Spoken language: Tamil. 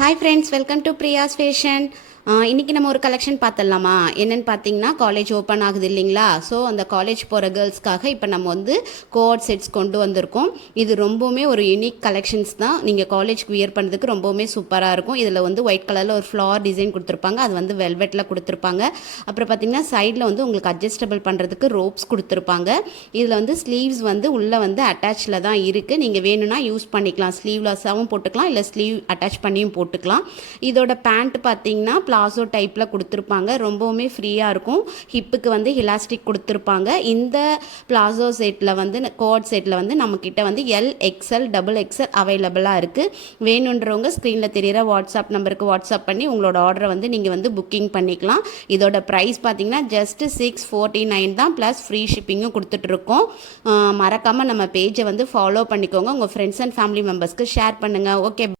Hi friends, welcome to Priya's fashion. இன்றைக்கி நம்ம ஒரு கலெக்ஷன் பார்த்துடலாமா? என்னென்னு பார்த்தீங்கன்னா, காலேஜ் ஓப்பன் ஆகுது இல்லைங்களா? ஸோ அந்த காலேஜ் போகிற கேர்ள்ஸ்க்காக இப்போ நம்ம வந்து கோட் செட்ஸ் கொண்டு வந்திருக்கோம். இது ரொம்பவுமே ஒரு யூனிக் கலெக்ஷன்ஸ் தான். நீங்கள் காலேஜ்க்கு வியர் பண்ணுறதுக்கு ரொம்பவுமே சூப்பராக இருக்கும். இதில் வந்து ஒயிட் கலரில் ஒரு ஃப்ளார் டிசைன் கொடுத்துருப்பாங்க, அது வந்து வெல்வெட்டில் கொடுத்துருப்பாங்க. அப்புறம் பார்த்தீங்கன்னா சைடில் வந்து உங்களுக்கு அட்ஜஸ்டபிள் பண்ணுறதுக்கு ரோப்ஸ் கொடுத்துருப்பாங்க. இதில் வந்து ஸ்லீவ்ஸ் வந்து உள்ளே வந்து அட்டாச்சில் தான் இருக்குது. நீங்கள் வேணும்னா யூஸ் பண்ணிக்கலாம், ஸ்லீவ்லெஸ்ஸாகவும் போட்டுக்கலாம், இல்லை ஸ்லீவ் அட்டாச் பண்ணியும் போட்டுக்கலாம். இதோட பேண்ட் பார்த்தீங்கன்னா பிளாசோ டைப்பில் கொடுத்துருப்பாங்க, ரொம்பவுமே ஃப்ரீயாக இருக்கும். ஹிப்புக்கு வந்து எலாஸ்டிக் கொடுத்துருப்பாங்க. இந்த பிளாசோ செட்டில் வந்து கோட் செட்டில் வந்து நம்மக்கிட்ட வந்து எல், எக்ஸ்எல், டபுள் எக்ஸ்எல் அவைலபிளாக இருக்குது. வேணுன்றவங்க ஸ்க்ரீனில் தெரிகிற வாட்ஸ்அப் நம்பருக்கு வாட்ஸ்அப் பண்ணி உங்களோட ஆர்டரை வந்து நீங்கள் வந்து புக்கிங் பண்ணிக்கலாம். இதோட ப்ரைஸ் பார்த்தீங்கன்னா ஜஸ்ட் 649 தான், ப்ளஸ் ஃப்ரீ ஷிப்பிங்கும் கொடுத்துட்ருக்கோம். மறக்காமல் நம்ம பேஜை வந்து ஃபாலோ பண்ணிக்கோங்க. உங்கள் ஃப்ரெண்ட்ஸ் அண்ட் ஃபேமிலி மெம்பர்ஸ்க்கு ஷேர் பண்ணுங்கள். ஓகே.